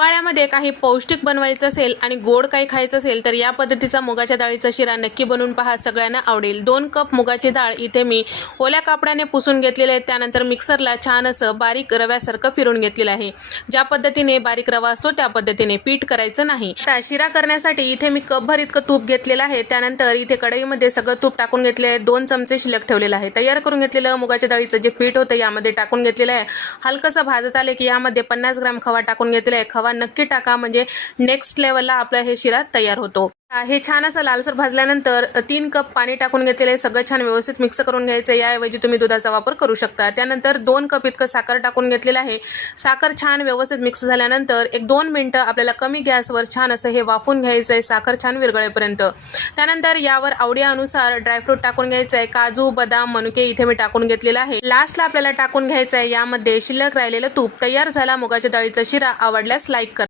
हिवाळ्यामध्ये काही पौष्टिक बनवायचं असेल आणि गोड काही खायचं असेल तर या पद्धतीचा मुगाच्या डाळीचा शिरा नक्की बनवून पहा, सगळ्यांना आवडेल। 2 कप मुगाची डाळ इथे मी ओल्या कापडाने पुसून घेतलेले आहे। त्यानंतर मिक्सरला छान असं बारीक रव्यासारखं फिरून घेतलेलं आहे। ज्या पद्धतीने बारीक रवा असतो त्या पद्धतीने पीठ करायचं नाही। आता शिरा करण्यासाठी इथे मी कपभर इतकं तूप घेतलेलं आहे। त्यानंतर इथे कढईमध्ये सगळं तूप टाकून घेतले आहे। 2 चमचे शिल्लक ठेवलेलं आहे। तयार करून घेतलेलं मुगाच्या डाळीचं जे पीठ होतं यामध्ये टाकून घेतलेलं आहे। हलकसं भाजत आले की यामध्ये 50 ग्रॅम खवा टाकून घेतलेला आहे। खवा नक्की टाका, म्हणजे नेक्स्ट लेवलला आपला हे शिरा तयार होतो। हे छान असं लालसर भाजल्यानंतर 3 कप पाणी टाकून घेतलेले, सगळं छान व्यवस्थित मिक्स करून घ्यायचं। याऐवजी तुम्ही दुधाचा वापर करू शकता। त्यानंतर 2 कप इतकं साखर टाकून घेतलेलं आहे। साखर छान व्यवस्थित मिक्स झाल्यानंतर 1-2 मिनिटं आपल्याला कमी गॅसवर छान असं हे वाफून घ्यायचं आहे, साखर छान विरघळेपर्यंत। त्यानंतर यावर आवडीनुसार ड्रायफ्रूट टाकून घ्यायचं आहे। काजू, बदाम, मनुके इथे मी टाकून घेतलेलं आहे। लास्टला आपल्याला टाकून घ्यायचं आहे यामध्ये शिल्लक राहिलेलं तूप। तयार झाला मुगाच्या डाळीचा शिरा। आवडल्यास लाईक करा।